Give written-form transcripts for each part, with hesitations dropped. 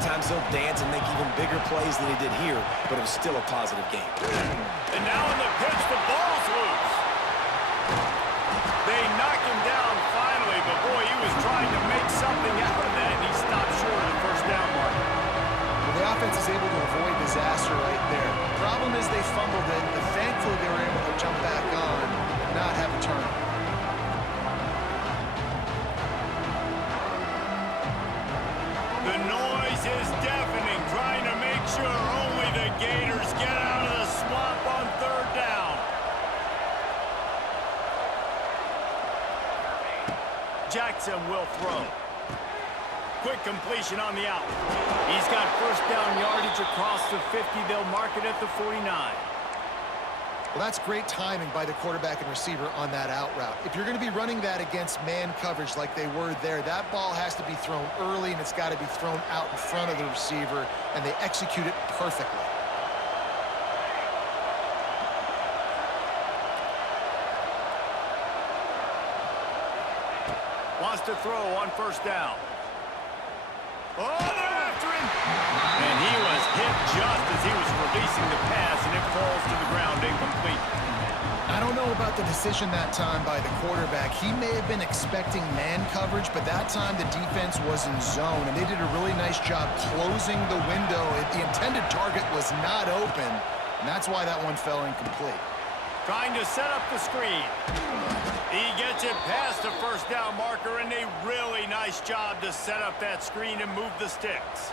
times he'll dance and make even bigger plays than he did here, but it was still a positive game. And now in the pitch, the ball's loose. They knock him down finally, but boy, he was trying to make something out of that, and he stopped short of the first down mark. Well, the offense is able to avoid disaster right there. The problem is they fumbled it, but thankfully they were able to jump back on and not have a turnover. The noise is deafening, trying to make sure only the Gators get out of the swamp on third down. Jackson will throw. Quick completion on the out. He's got first down yardage across the 50. They'll mark it at the 49. Well, that's great timing by the quarterback and receiver on that out route. If you're going to be running that against man coverage like they were there, that ball has to be thrown early, and it's got to be thrown out in front of the receiver, and they execute it perfectly. Wants to throw on first down. Oh, they're after him! And he was hit just as he was releasing the pass, and it falls to the ground incomplete. I don't know about the decision that time by the quarterback. He may have been expecting man coverage, but that time the defense was in zone, and they did a really nice job closing the window. The intended target was not open, and that's why that one fell incomplete. Trying to set up the screen. He gets it past the first down marker, and a really nice job to set up that screen and move the sticks.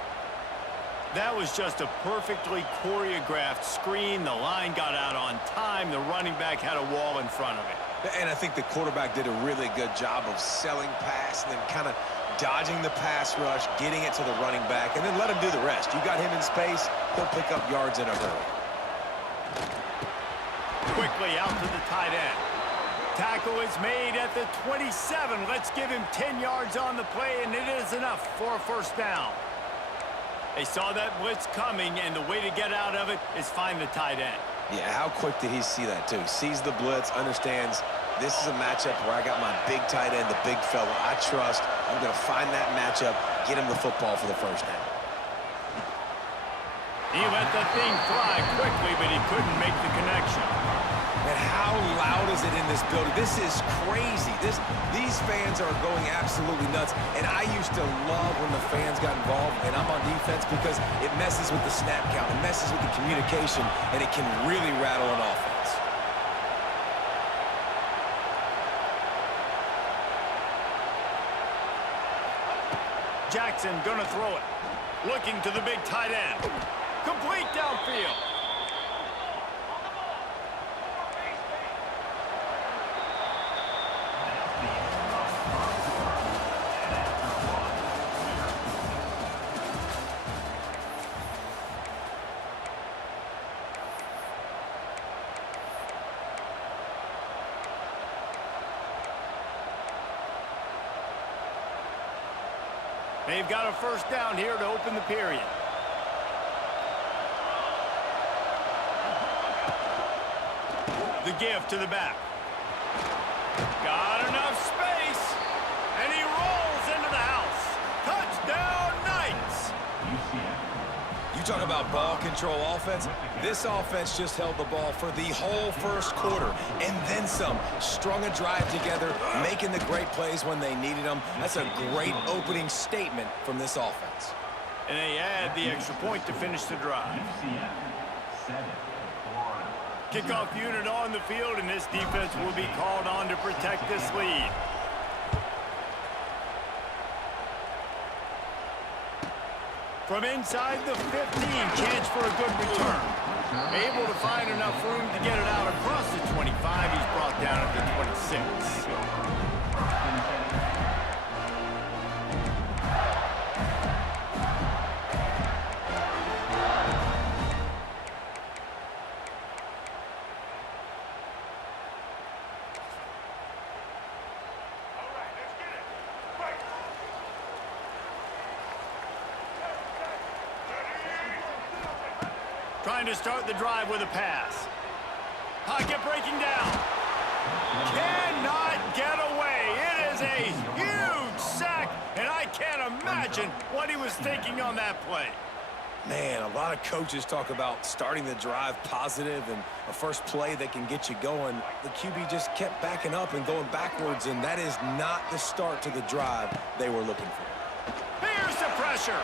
That was just a perfectly choreographed screen. The line got out on time. The running back had a wall in front of it. And I think the quarterback did a really good job of selling pass and then kind of dodging the pass rush, getting it to the running back, and then let him do the rest. You got him in space, he'll pick up yards in a hurry. Quickly out to the tight end. Tackle is made at the 27. Let's give him 10 yards on the play, and it is enough for a first down. They saw that blitz coming, and the way to get out of it is find the tight end. Yeah, how quick did he see that, too? Sees the blitz, understands this is a matchup where I got my big tight end, the big fella I trust. I'm going to find that matchup, get him the football for the first down. He let the thing fly quickly, but he couldn't make the connection. And how loud is it in this building? This is crazy. These fans are going absolutely nuts. And I used to love when the fans got involved, and I'm on defense, because it messes with the snap count, it messes with the communication, and it can really rattle an offense. Jackson gonna throw it. Looking to the big tight end. Complete downfield. They've got a first down here to open the period. The give to the back. Got enough space, and he rolls into the house. Touchdown, Knights! You talk about ball control offense. This offense just held the ball for the whole first quarter, and then some. Strung a drive together, making the great plays when they needed them. That's a great opening statement from this offense. And they add the extra point to finish the drive. Kickoff unit on the field, and this defense will be called on to protect this lead. From inside the 15, chance for a good return. Able to find enough room to get it out across the 25. He's brought down at the 26. Trying to start the drive with a pass. Pocket breaking down. Cannot get away. It is a huge sack, and I can't imagine question what he was thinking on that play. Man, a lot of coaches talk about starting the drive positive and a first play that can get you going. The QB just kept backing up and going backwards, and that is not the start to the drive they were looking for. Here's the pressure.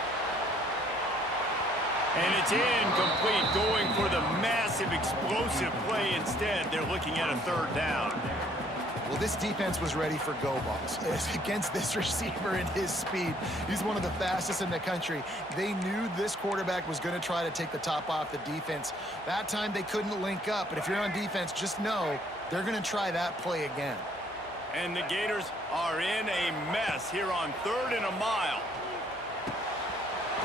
And it's incomplete, going for the massive explosive play instead. They're looking at a third down. Well, this defense was ready for go balls. Against this receiver and his speed, he's one of the fastest in the country. They knew this quarterback was going to try to take the top off the defense. That time they couldn't link up, but if you're on defense, just know they're going to try that play again. And the Gators are in a mess here on 3rd and a mile.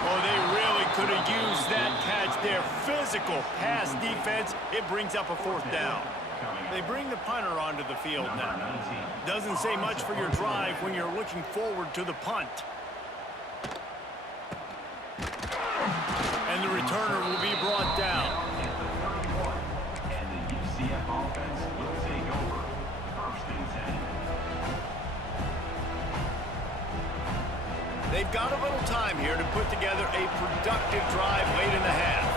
Oh, they really could have used that catch there. Physical pass defense. It brings up a 4th down. They bring the punter onto the field now. Doesn't say much for your drive when you're looking forward to the punt. And the returner will be brought down. And the UCF offense will take over 1st and 10. They've got a little time here to put together a productive drive late in the half.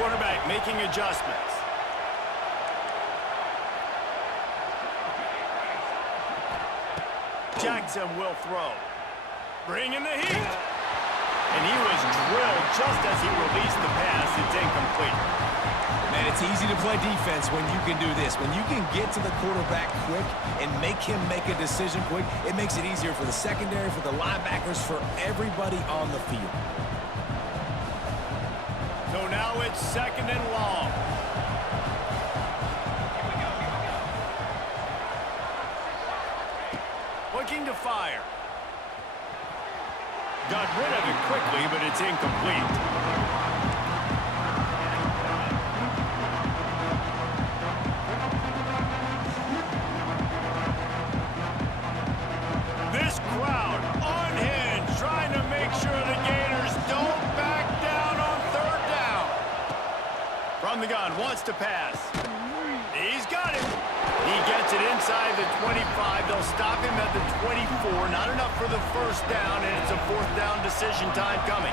Quarterback making adjustments. Jackson will throw. Bringing the heat. And he was drilled just as he released the pass. It's incomplete. Man, it's easy to play defense when you can do this. When you can get to the quarterback quick and make him make a decision quick, it makes it easier for the secondary, for the linebackers, for everybody on the field. So now it's 2nd and long. Looking to fire. Got rid of it quickly, but it's incomplete. This crowd unhinged, trying to make sure the Gators don't back down on 3rd down. From the gun, wants to pass. He's got it. He gets it inside the 25. They'll stop him at the 24. Not enough for the 1st down, and it's a 4th down decision time coming.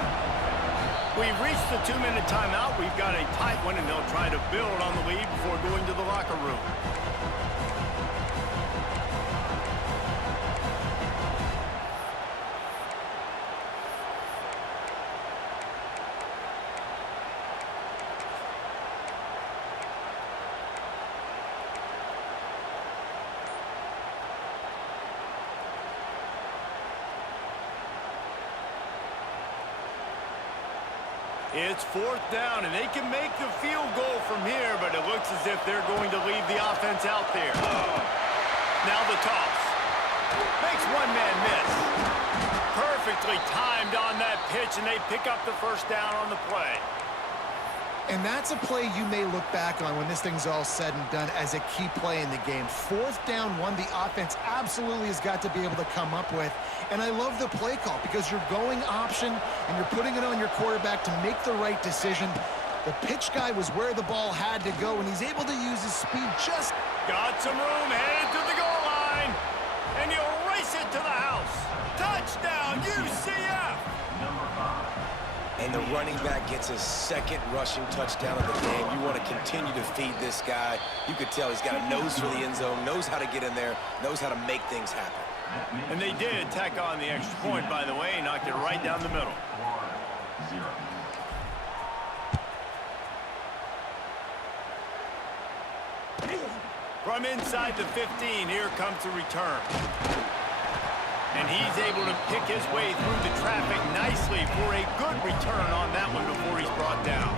We've reached the 2-minute timeout. We've got a tight one, and they'll try to build on the lead before going to the locker room. It's 4th down, and they can make the field goal from here, but it looks as if they're going to leave the offense out there. Now the toss. Makes one man miss. Perfectly timed on that pitch, and they pick up the 1st down on the play. And that's a play you may look back on when this thing's all said and done as a key play in the game. 4th down, one the offense absolutely has got to be able to come up with. And I love the play call because you're going option and you're putting it on your quarterback to make the right decision. The pitch guy was where the ball had to go, and he's able to use his speed just... Got some room, headed to the goal line, and he'll race it to the house. Touchdown, UCF! And the running back gets his 2nd rushing touchdown of the game. You want to continue to feed this guy. You could tell he's got a nose for the end zone, knows how to get in there, knows how to make things happen. And they did tack on the extra point, by the way, knocked it right down the middle. From inside the 15, here comes the return. And he's able to pick his way through the traffic nicely for a good return on that one before he's brought down.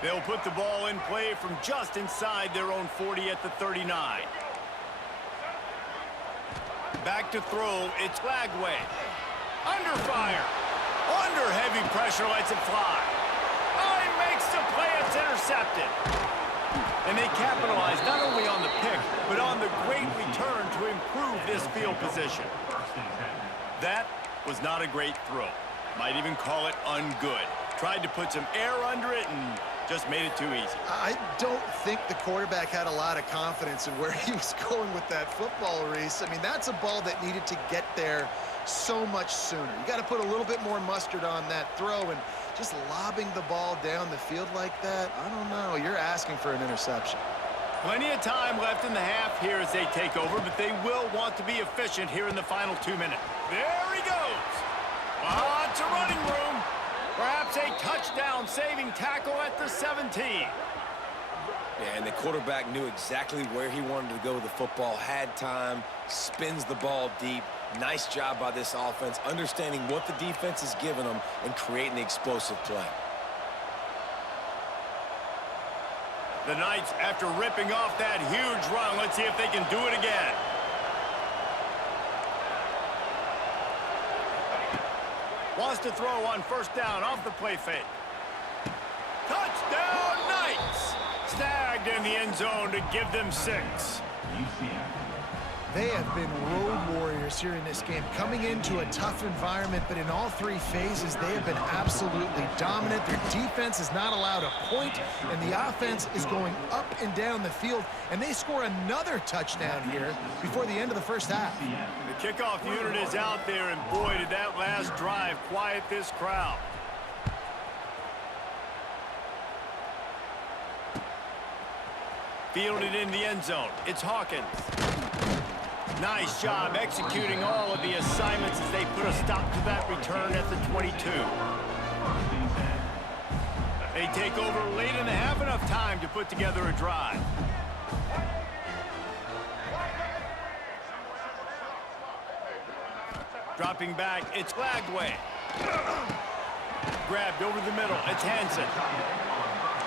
They'll put the ball in play from just inside their own 40 at the 39. Back to throw, it's Lagway. Under fire. Under heavy pressure, lets it fly. Oh, he makes the play, it's intercepted. And they capitalize not only on the pick, but on the great return to improve this field position. That was not a great throw. Might even call it ungood. Tried to put some air under it and Just made it too easy. I don't think the quarterback had a lot of confidence in where he was going with that football, Reese. I mean, that's a ball that needed to get there so much sooner. You got to put a little bit more mustard on that throw, and just lobbing the ball down the field like that, I don't know. You're asking for an interception. Plenty of time left in the half here as they take over, but they will want to be efficient here in the final 2 minutes. There he goes. Lots of running room. Perhaps a touchdown-saving tackle at the 17. Yeah, and the quarterback knew exactly where he wanted to go with the football, had time, spins the ball deep. Nice job by this offense, understanding what the defense is giving them and creating the explosive play. The Knights, after ripping off that huge run, let's see if they can do it again. Wants to throw on first down off the play fake. Touchdown, Knights! Snagged in the end zone to give them 6. UCF. They have been road warriors here in this game, coming into a tough environment, but in all 3 phases, they have been absolutely dominant. Their defense is not allowed a point, and the offense is going up and down the field, and they score another touchdown here before the end of the first half. The kickoff unit is out there, and boy, did that last drive quiet this crowd. Fielded in the end zone. It's Hawkins. Nice job executing all of the assignments as they put a stop to that return at the 22. They take over late in the half, enough time to put together a drive. Dropping back, it's Lagway. Grabbed over the middle, it's Hansen.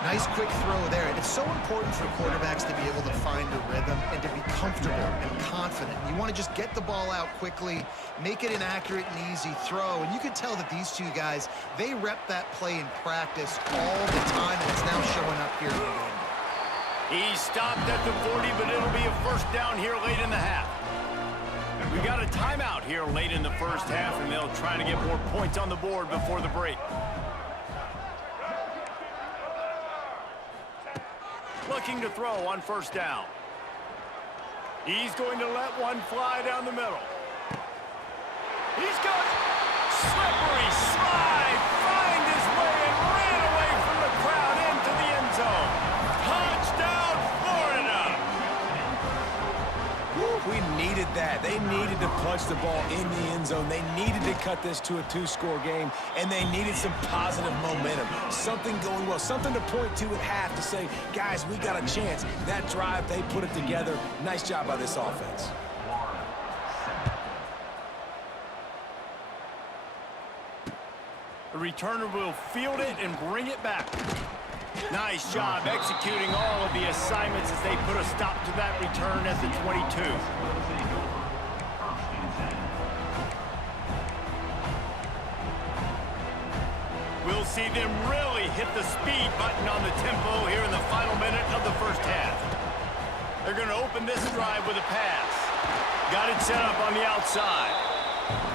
Nice quick throw there. And it's so important for quarterbacks to be able to find a rhythm and to be comfortable and confident. You want to just get the ball out quickly, make it an accurate and easy throw. And you can tell that these two guys, they rep that play in practice all the time, and it's now showing up here in the game. He stopped at the 40, but it'll be a first down here late in the half. We got a timeout here late in the first half, and they'll try to get more points on the board before the break. Looking to throw on first down. He's going to let one fly down the middle. He's got slippery slide, find his way and ran away from the crowd into the end zone. Touchdown, Florida! We needed that. They needed to punch the ball in the end zone. They needed to cut this to a 2-score game, and they needed some positive momentum. Something going well, something to point to at half to say, guys, we got a chance. That drive, they put it together. Nice job by this offense. The returner will field it and bring it back. Nice job executing all of the assignments as they put a stop to that return at the 22. We'll see them really hit the speed button on the tempo here in the final minute of the first half. They're going to open this drive with a pass. Got it set up on the outside.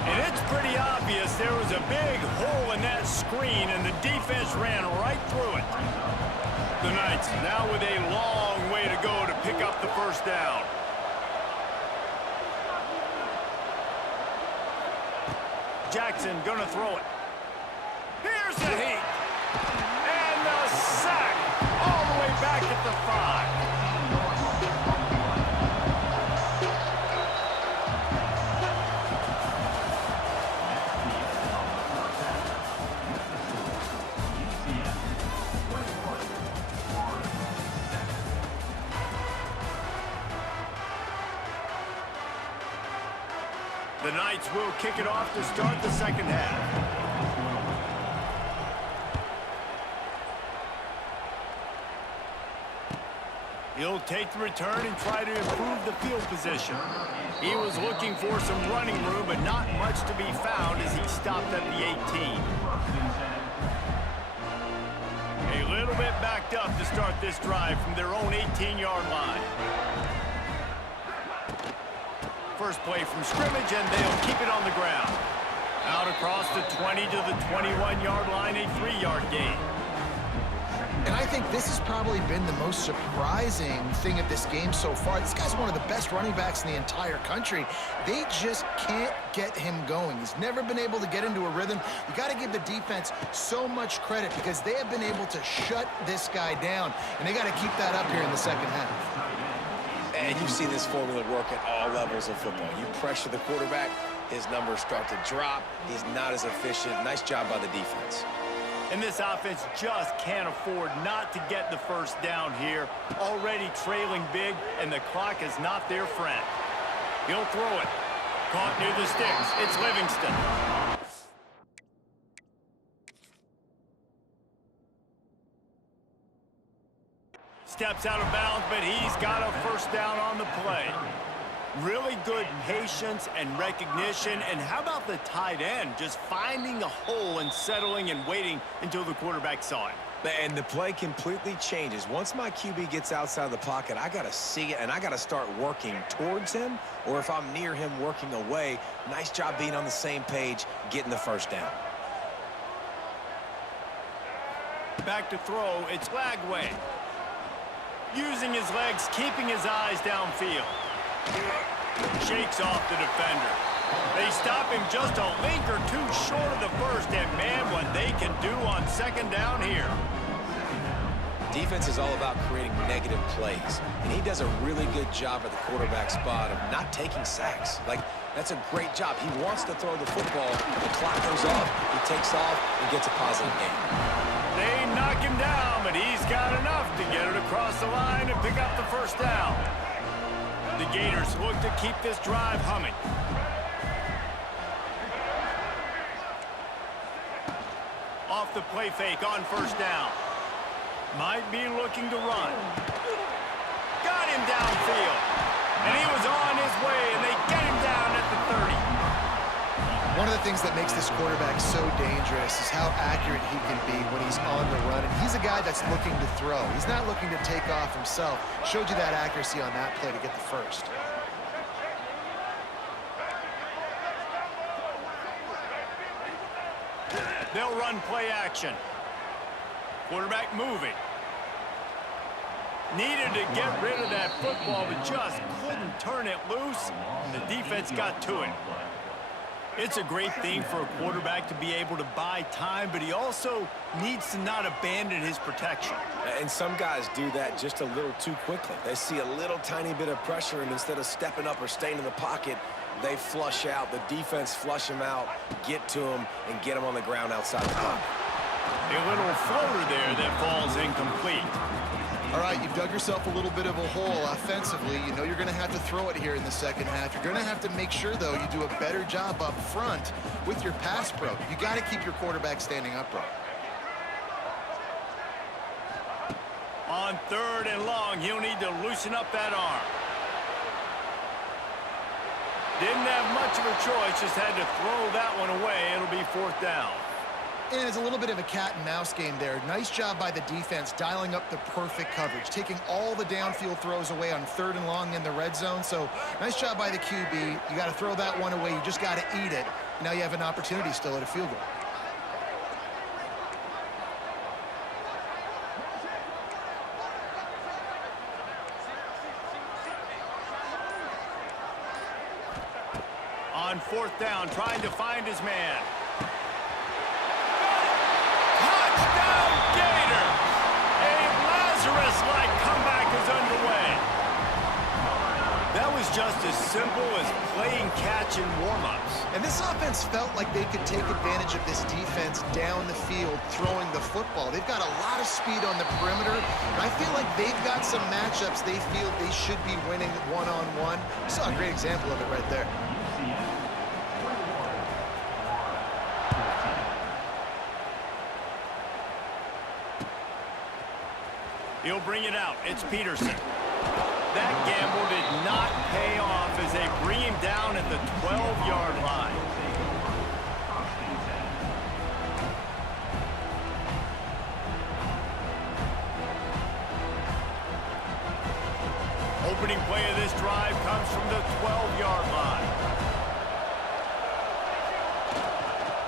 And it's pretty obvious there was a big hole in that screen, and the defense ran right through it. The Knights now with a long way to go to pick up the first down. Jackson gonna throw it. Here's the heat. And the sack all the way back at the 5. The Knights will kick it off to start the second half. He'll take the return and try to improve the field position. He was looking for some running room, but not much to be found as he stopped at the 18. A little bit backed up to start this drive from their own 18-yard line. First play from scrimmage, and they'll keep it on the ground. Out across the 20 to the 21-yard line, a 3-yard gain. And I think this has probably been the most surprising thing of this game so far. This guy's one of the best running backs in the entire country. They just can't get him going. He's never been able to get into a rhythm. You got to give the defense so much credit because they have been able to shut this guy down, and they got to keep that up here in the second half. And you've seen this formula work at all levels of football. You pressure the quarterback, his numbers start to drop. He's not as efficient. Nice job by the defense. And this offense just can't afford not to get the first down here. Already trailing big, and the clock is not their friend. He'll throw it. Caught near the sticks. It's Livingston. Steps out of bounds, but he's got a first down on the play. Really good patience and recognition. And how about the tight end just finding a hole and settling and waiting until the quarterback saw it? And the play completely changes. Once my QB gets outside the pocket, I got to see it, and I got to start working towards him, or if I'm near him, working away. Nice job being on the same page, getting the first down. Back to throw, it's Lagway. Using his legs, keeping his eyes downfield. Shakes off the defender. They stop him just a link or two short of the first, and man, what they can do on second down here. Defense is all about creating negative plays, and he does a really good job at the quarterback spot of not taking sacks. Like, that's a great job. He wants to throw the football. The clock goes off, he takes off, and gets a positive gain. They knock him down, but he's got enough to get it across the line and pick up the first down. The Gators look to keep this drive humming. Off the play fake on first down. Might be looking to run. Got him downfield. And he was on his way, and they get him down at the 30. One of the things that makes this quarterback so dangerous is how accurate he can be when he's on the run. And he's a guy that's looking to throw. He's not looking to take off himself. Showed you that accuracy on that play to get the first. They'll run play action. Quarterback moving. Needed to get rid of that football, but just couldn't turn it loose. The defense got to it. It's a great thing for a quarterback to be able to buy time, but he also needs to not abandon his protection. And some guys do that just a little too quickly. They see a little tiny bit of pressure, and instead of stepping up or staying in the pocket, they flush out. The defense flush him out, get to him, and get him on the ground outside the pocket. A little floater there that falls incomplete. All right, you've dug yourself a little bit of a hole offensively. You know you're going to have to throw it here in the second half. You're going to have to make sure, though, you do a better job up front with your pass pro. You got to keep your quarterback standing upright. On third and long, he'll need to loosen up that arm. Didn't have much of a choice, just had to throw that one away. It'll be fourth down. And it's a little bit of a cat and mouse game there. Nice job by the defense dialing up the perfect coverage, taking all the downfield throws away on third and long in the red zone. So nice job by the QB. You got to throw that one away. You just got to eat it. Now you have an opportunity still at a field goal. On fourth down, trying to find his man. Lazarus-like comeback is underway. That was just as simple as playing catch in warm-ups. And this offense felt like they could take advantage of this defense down the field throwing the football. They've got a lot of speed on the perimeter, and I feel like they've got some matchups they feel they should be winning one-on-one. You saw a great example of it right there. He'll bring it out. It's Peterson. That gamble did not pay off as they bring him down at the 12-yard line. Opening play of this drive comes from the 12-yard line.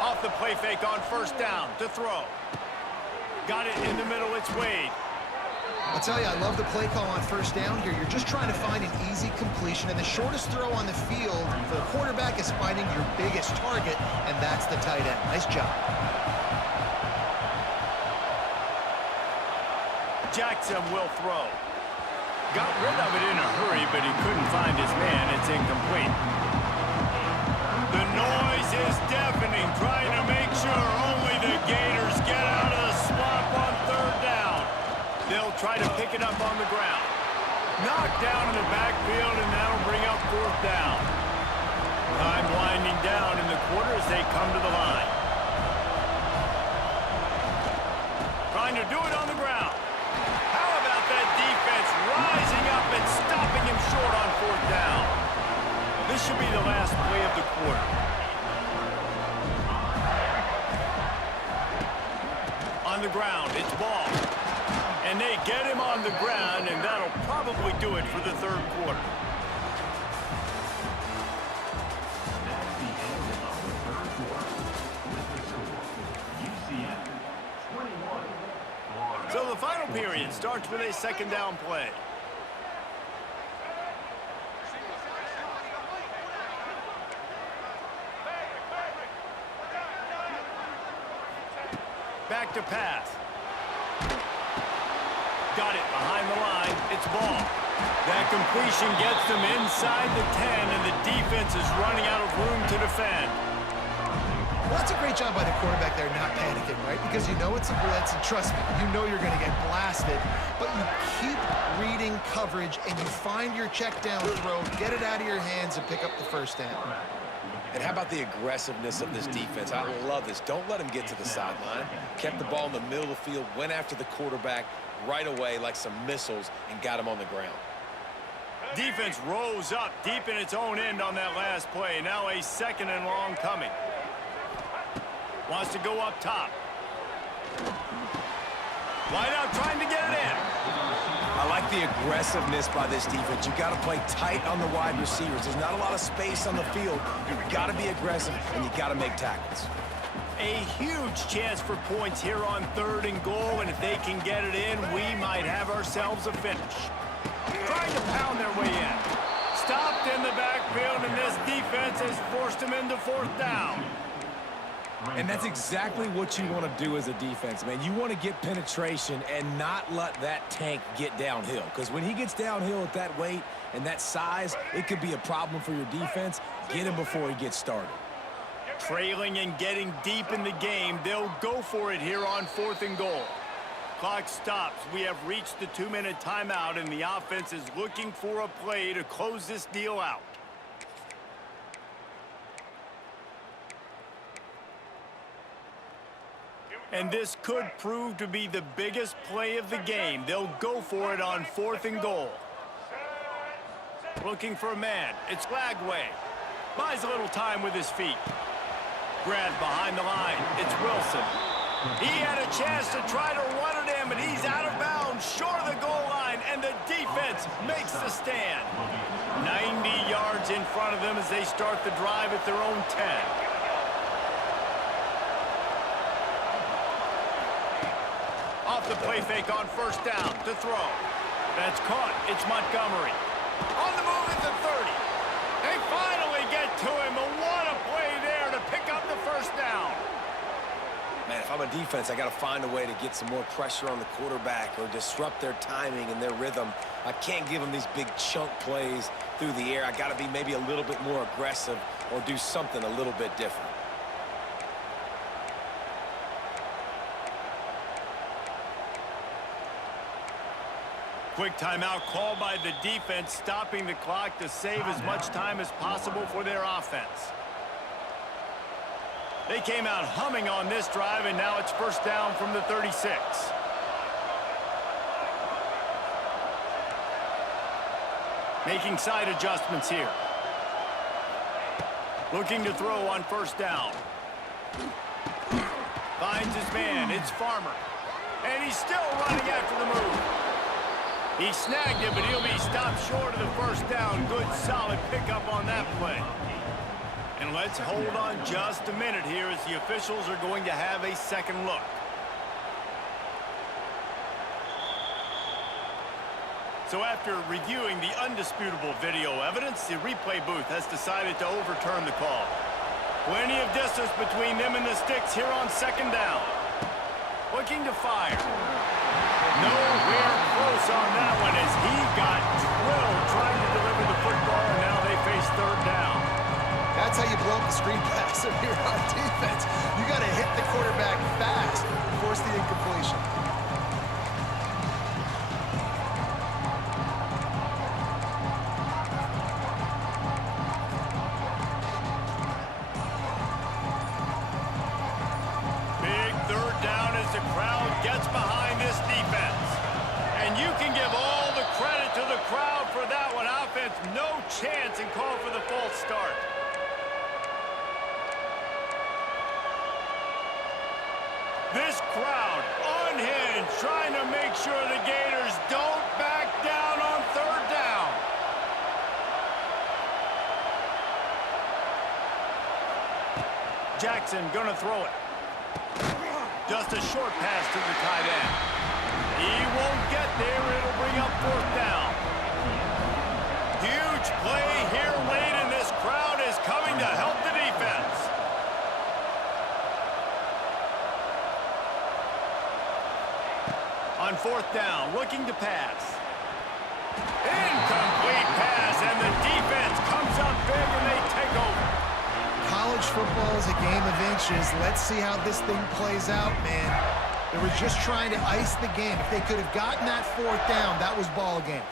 Off the play fake on first down to throw. Got it in the middle. It's Wade. I'll tell you, I love the play call on first down here. You're just trying to find an easy completion, and the shortest throw on the field for the quarterback is finding your biggest target, and that's the tight end. Nice job. Jackson will throw. Got rid of it in a hurry, but he couldn't find his man. It's incomplete. The noise is deafening, trying to make sure only the Gators get out of the swamp on third down. They'll try to pick it up on the ground. Knocked down in the backfield, and that'll bring up fourth down. Time winding down in the quarter as they come to the line. Trying to do it on the ground. How about that defense rising up and stopping him short on fourth down? This should be the last play of the quarter. On the ground, it's Ball. And they get him on the ground, and that'll probably do it for the third quarter. That's the end of the third quarter. With the score, UCF 21. Florida. So the final period starts with a second down play. Back to pass. Got it behind the line. It's Ball. That completion gets them inside the 10, and the defense is running out of room to defend. Well, that's a great job by the quarterback there not panicking, right? Because you know it's a blitz, and trust me, you know you're going to get blasted. But you keep reading coverage, and you find your check down throw, get it out of your hands, and pick up the first down. And how about the aggressiveness of this defense? I love this. Don't let them get to the sideline. Kept the ball in the middle of the field, went after the quarterback right away like some missiles, and got him on the ground. Defense rose up deep in its own end on that last play. Now a second and long coming. Wants to go up top. Wide out trying to get it in. I like the aggressiveness by this defense. You got to play tight on the wide receivers. There's not a lot of space on the field. You've got to be aggressive, and you got to make tackles. A huge chance for points here on third and goal, and if they can get it in, we might have ourselves a finish. Trying to pound their way in. Stopped in the backfield, and this defense has forced them into fourth down. And that's exactly what you want to do as a defense, man. You want to get penetration and not let that tank get downhill. Because when he gets downhill at that weight and that size, it could be a problem for your defense. Get him before he gets started. Trailing and getting deep in the game, they'll go for it here on fourth and goal. Clock stops. We have reached the 2-minute timeout, and the offense is looking for a play to close this deal out. And this could prove to be the biggest play of the game. They'll go for it on fourth and goal. Looking for a man. It's Lagway. Buys a little time with his feet. Grabbed behind the line. It's Wilson. He had a chance to try to run it in, but he's out of bounds, short of the goal line, and the defense makes the stand. 90 yards in front of them as they start the drive at their own 10. Off the play fake on first down to throw. That's caught. It's Montgomery. On the move at the 30. They finally get to him, but what a play there to pick up the first down. Man, if I'm a defense, I got to find a way to get some more pressure on the quarterback or disrupt their timing and their rhythm. I can't give them these big chunk plays through the air. I got to be maybe a little bit more aggressive or do something a little bit different. Quick timeout called by the defense, stopping the clock to save as much time as possible for their offense. They came out humming on this drive, and now it's first down from the 36. Making side adjustments here. Looking to throw on first down. Finds his man. It's Farmer. And he's still running after the move. He snagged it, but he'll be stopped short of the first down. Good, solid pickup on that play. And let's hold on just a minute here as the officials are going to have a second look. So after reviewing the undisputable video evidence, the replay booth has decided to overturn the call. Plenty of distance between them and the sticks here on second down. Looking to fire. Nowhere close on that one as he got drilled trying to deliver the football, and now they face third down. That's how you blow up the screen pass if you're on defense. You got to hit the quarterback fast and force the incompletion. Big third down as the crowd gets behind this defense. And you can give all the credit to the crowd for that one. Offense, no chance, and call for the false start. This crowd unhinged, trying to make sure the Gators don't back down on third down. Jackson gonna throw it. Just a short pass to the tight end. He won't get there. It'll bring up fourth down. Huge play here late, and this crowd is coming to help the defense. On fourth down, looking to pass. Incomplete pass, and the defense comes up big, and they take over. College football is a game of inches. Let's see how this thing plays out, man. They were just trying to ice the game. If they could have gotten that fourth down, that was ball game.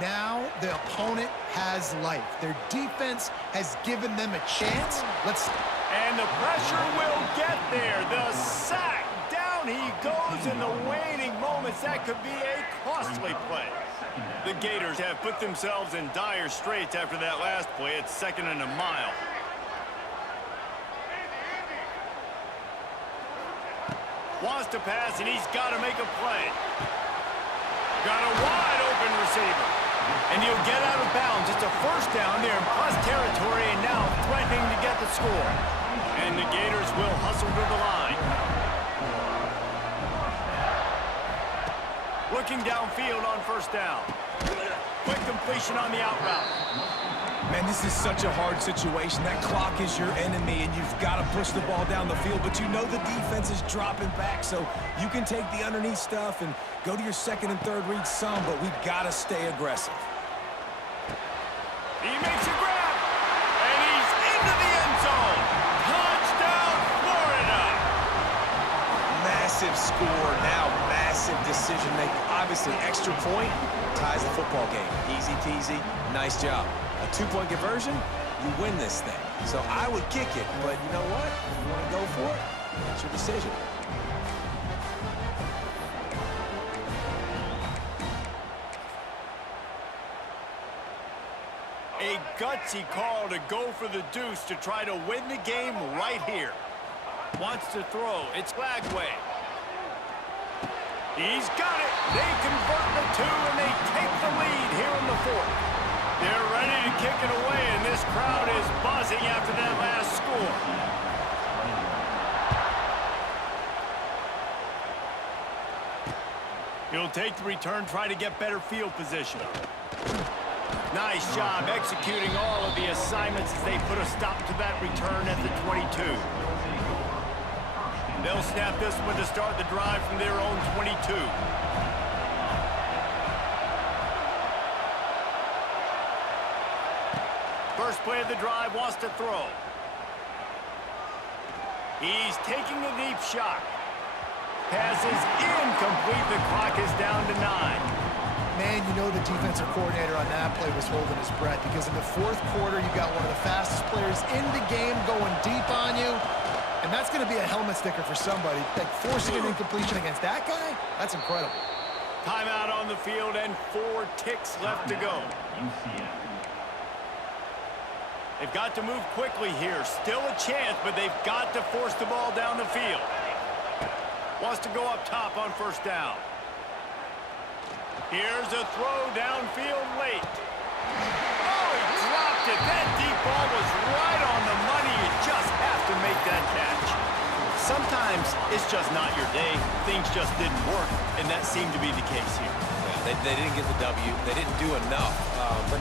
Now the opponent has life. Their defense has given them a chance. And the pressure will get there. The sack. Down he goes in the waning moments. That could be a costly play. The Gators have put themselves in dire straits after that last play. It's second and a mile. Wants to pass, and he's got to make a play. Got a wide open receiver. And he'll get out of bounds. It's a first down there in plus territory, and now threatening to get the score. And the Gators will hustle to the line. Looking downfield on first down. Quick completion on the out route. Man, this is such a hard situation. That clock is your enemy, and you've got to push the ball down the field, but you know the defense is dropping back, so you can take the underneath stuff and go to your second and third read some, but we've got to stay aggressive. He makes a grab, and he's into the end zone. Touchdown, Florida! Massive score, now massive decision making. Obviously, extra point ties the football game. Easy peasy, nice job. A two-point conversion, you win this thing. So I would kick it, but you know what? If you want to go for it, that's your decision. A gutsy call to go for the deuce to try to win the game right here. Wants to throw. It's Flagway. He's got it. They convert the two, and they take the lead here in the fourth. They're ready to kick it away, and this crowd is buzzing after that last score. He'll take the return, try to get better field position. Nice job executing all of the assignments as they put a stop to that return at the 22. They'll snap this one to start the drive from their own 22. First play of the drive, wants to throw. He's taking a deep shot. Pass is incomplete. The clock is down to 9. Man, you know the defensive coordinator on that play was holding his breath because in the fourth quarter, you got one of the fastest players in the game going deep on you. And that's going to be a helmet sticker for somebody. Like forcing an incompletion against that guy, that's incredible. Timeout on the field and 4 ticks left to go. They've got to move quickly here. Still a chance, but they've got to force the ball down the field. Wants to go up top on first down. Here's a throw downfield late. Oh, he dropped it. That deep ball was right on the money. You just have to make that catch. Sometimes it's just not your day. Things just didn't work, and that seemed to be the case here. Yeah, They didn't get the W. They didn't do enough. But